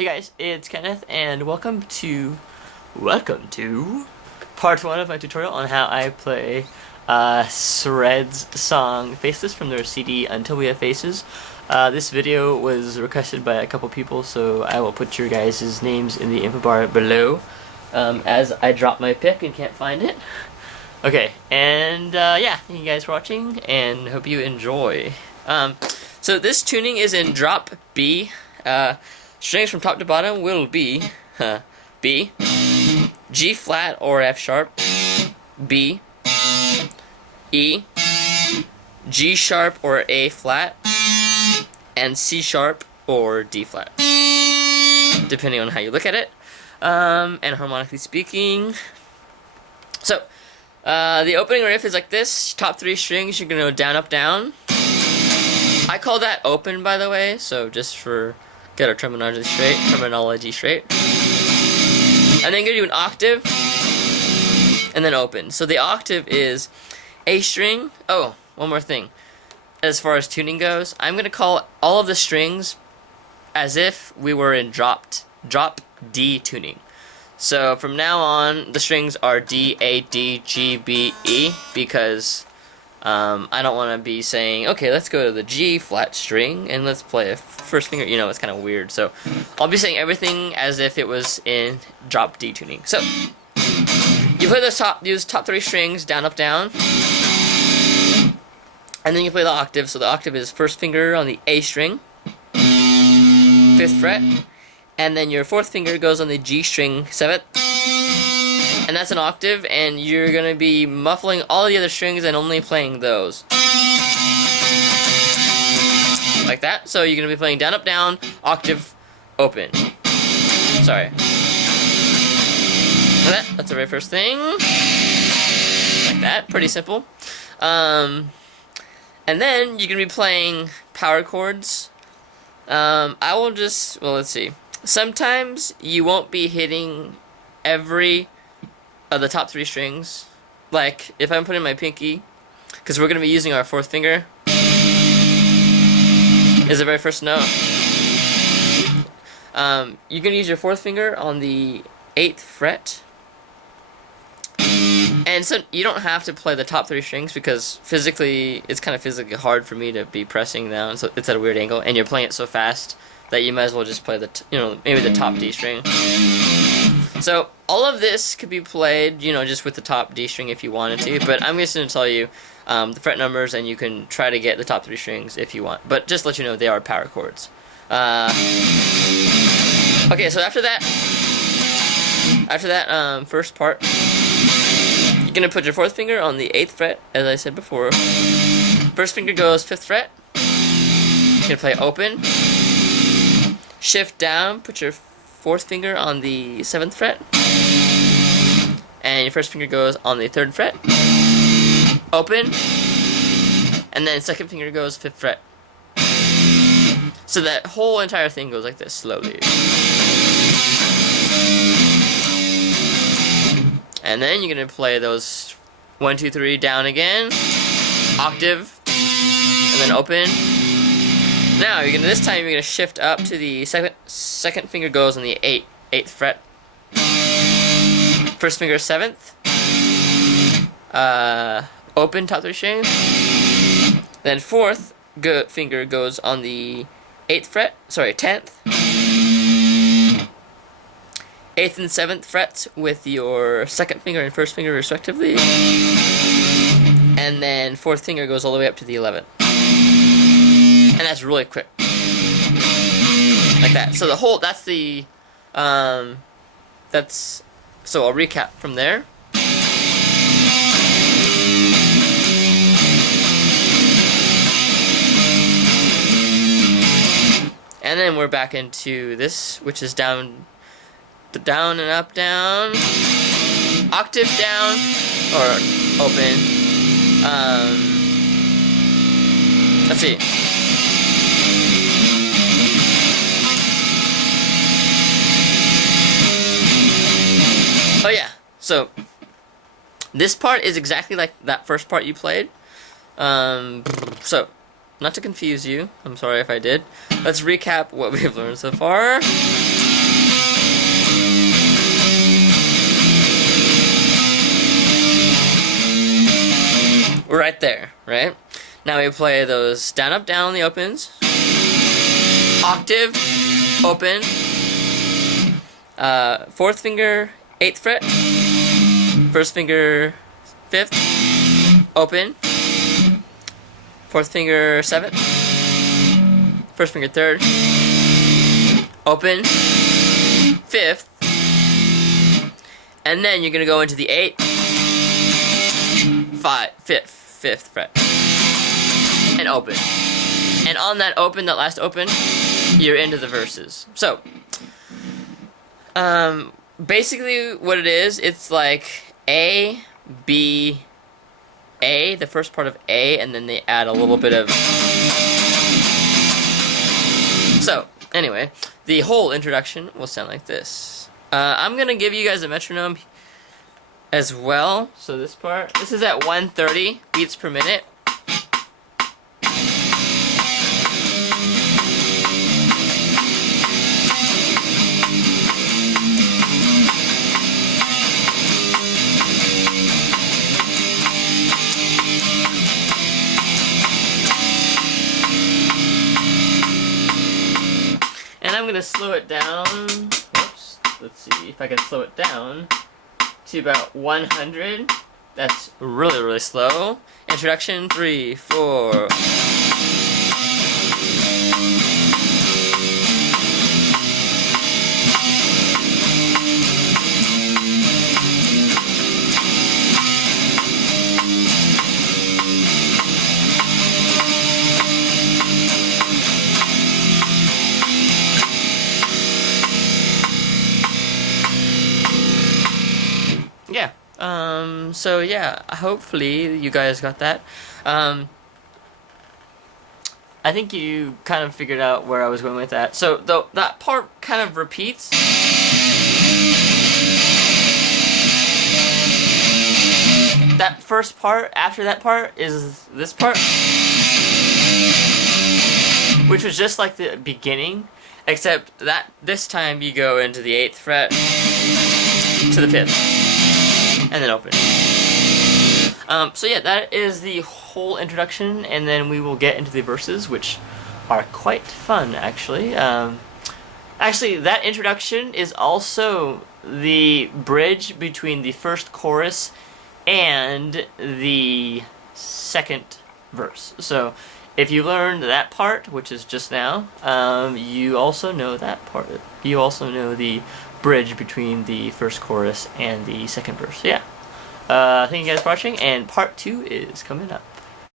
Hey guys, it's Kenneth, and welcome to part 1 of my tutorial on how I play Shred's song Faceless from their CD Until We Have Faces. This video was requested by a couple people, so I will put your guys' names in the info bar below as I drop my pick and can't find it. Okay, and yeah, thank you guys for watching, and hope you enjoy. So this tuning is in drop B. Strings from top to bottom will be B, G flat or F sharp, B, E, G sharp or A flat, and C sharp or D flat, depending on how you look at it, and harmonically speaking. So, the opening riff is like this. Top 3 strings, you're going to go down, up, down. I call that open, by the way, so just for get our terminology straight. And then you're going to do an octave, and then open. So the octave is A string. Oh, one more thing. As far as tuning goes, I'm going to call all of the strings as if we were in drop D tuning. So from now on, the strings are D, A, D, G, B, E, because I don't want to be saying, okay, let's go to the G flat string and let's play a first finger. You know, it's kind of weird. So I'll be saying everything as if it was in drop D tuning. So you play these top 3 strings, down, up, down, and then you play the octave. So the octave is first finger on the A string, 5th fret, and then your 4th finger goes on the G string, 7th. And that's an octave, and you're going to be muffling all the other strings and only playing those. Like that. So you're going to be playing down, up, down, octave, open. Sorry. That's the very first thing. Like that. Pretty simple. And then you're going to be playing power chords. I will just, well, let's see. Sometimes you won't be hitting every the top 3 strings. Like, if I'm putting my pinky, because we're going to be using our 4th finger, is the very first note. You're going to use your 4th finger on the 8th fret. And so you don't have to play the top 3 strings, because physically, it's kind of physically hard for me to be pressing down, so it's at a weird angle, and you're playing it so fast that you might as well just play the, maybe the top D string. So all of this could be played, just with the top D string if you wanted to, but I'm just going to tell you the fret numbers, and you can try to get the top 3 strings if you want. But just to let you know, they are power chords. Okay, so after that first part, you're going to put your 4th finger on the 8th fret, as I said before. First finger goes 5th fret. You're going to play open. Shift down, put your 4th finger on the 7th fret, and your first finger goes on the 3rd fret, open, and then 2nd finger goes 5th fret. So that whole entire thing goes like this, slowly. And then you're going to play those 1, 2, 3 down again, octave, and then open. Now this time you're gonna shift up to the second finger goes on the 8th fret. First finger 7th. Open top 3 strings. Then 4th finger goes on the 8th fret. Sorry, 10th. 8th and 7th frets with your 2nd finger and 1st finger respectively. And then 4th finger goes all the way up to the 11th. And that's really quick. Like that. So the whole, so I'll recap from there. And then we're back into this, which is down and up, down, octave down, or open. Let's see. Oh yeah, so this part is exactly like that first part you played. So Not to confuse you, I'm sorry if I did. Let's recap what we've learned so far. We're right there, right? Now we play those down, up, down, the opens. Octave, open. 4th finger, 8th fret. 1st finger, 5th, open. 4th finger, 7th. 1st finger, 3rd, open. 5th. And then you're gonna go into the 8th, 5th fret, and open. And on that open, that last open, you're into the verses. So, basically what it is, it's like A, B, A, the first part of A, and then they add a little bit of... So, anyway, the whole introduction will sound like this. I'm gonna give you guys a metronome as well. So this is at 130 beats per minute. And I'm gonna slow it down. Whoops. Let's see if I can slow it down to about 100. That's really, really slow. Introduction, 3, 4. Yeah. So yeah, hopefully you guys got that. I think you kind of figured out where I was going with that. So that part kind of repeats. That first part, after that part, is this part, which was just like the beginning, except that this time you go into the 8th fret to the 5th. And then open. So yeah, that is the whole introduction, and then we will get into the verses, which are quite fun, actually. Actually, that introduction is also the bridge between the first chorus and the second verse. So if you learned that part, which is just now, you also know that part. You also know the bridge between the first chorus and the second verse. Yeah. Thank you guys for watching, and part 2 is coming up.